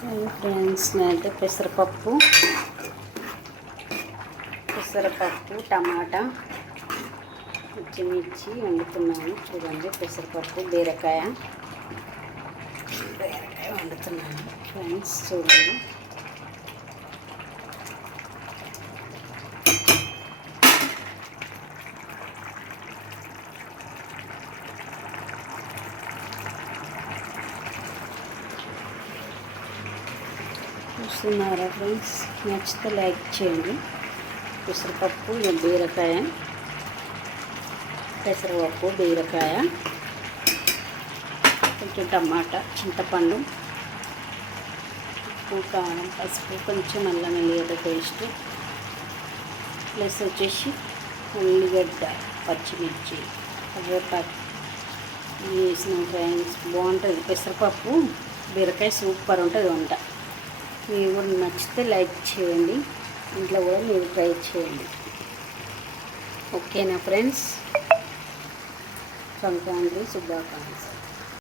Hello friends, నేనైతే పెసరపప్పు టమాటా పచ్చిమిర్చి వండుతున్నాను. చూడండి, పెసరపప్పు బీరకాయ వండుతున్నాను ఫ్రెండ్స్. చూడండి, చూస్తున్నారా ఫ్రెండ్స్? నచ్చితే లైక్ చేయండి. పెసరపప్పు బీరకాయ, కొంచెం టమాటా, చింతపండు, ఉప్పు, కారం, పసుపు, కొంచెం అల్లం వెల్లిగడ్డ పేస్ట్, ప్లస్ వచ్చేసి ఉల్లిగడ్డ, పచ్చిమిర్చి, కరివేపాకు వేసినాం ఫ్రెండ్స్. బాగుంటుంది పెసరపప్పు బీరకాయ, సూపర్ ఉంటుంది వంట. మీరు కూడా నచ్చితే లైక్ చేయండి, ఇంట్లో కూడా మీరు ట్రై చేయండి. ఓకేనా ఫ్రెండ్స్? సంక్రాంతి శుభాకాంక్షలు.